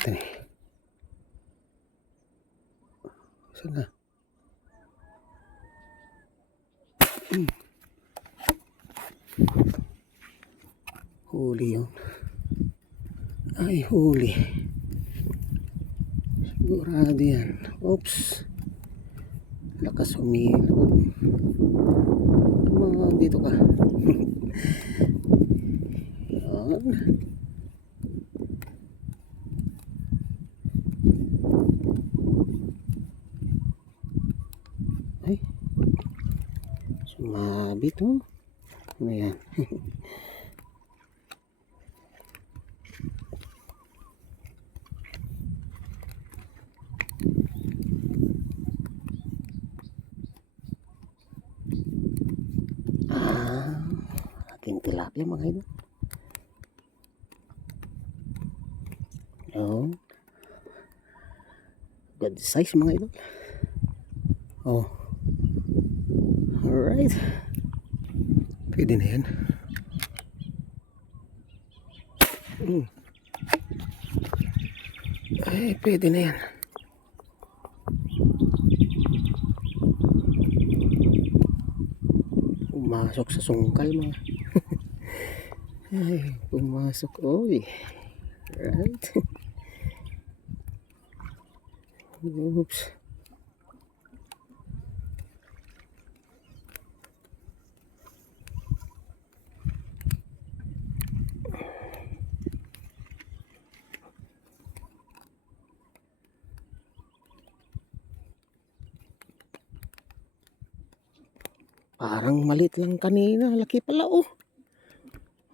Ito eh. Saan na? Huli yun. Ay, huli. Sigurado yan. Oops. Lakas umilaw. Mga dito ka. Yan. Ay. Sumabit oh. Ano yan? Ating tilapia mga idol. Oh. Good size mga idol. Oh. Alright. Pwede na yan. Ay, pwede na yan. Pumasok sa sungkal mga. Ay, pumasok. Oy. Right. Oops. Parang maliit lang kanina. Laki pala oh.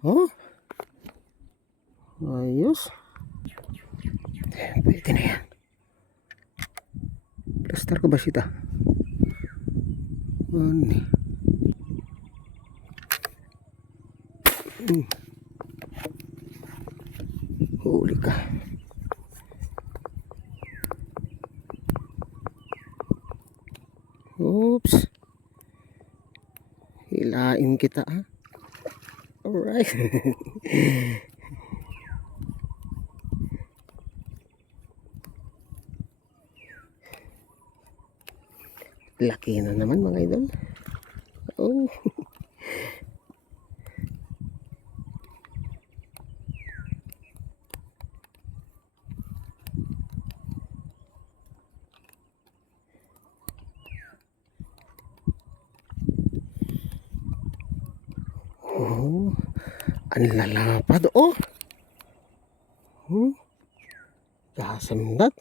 Oh. Ayos. Pwede na yan. Plaster ka ba sita? Ano? Huli ka. Oops. Hilain kita ah. Alright. Laki na naman mga idol. Oh. Oh. Ang lalapad oh. Kasandat.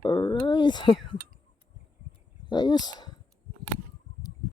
Alright. Ayos.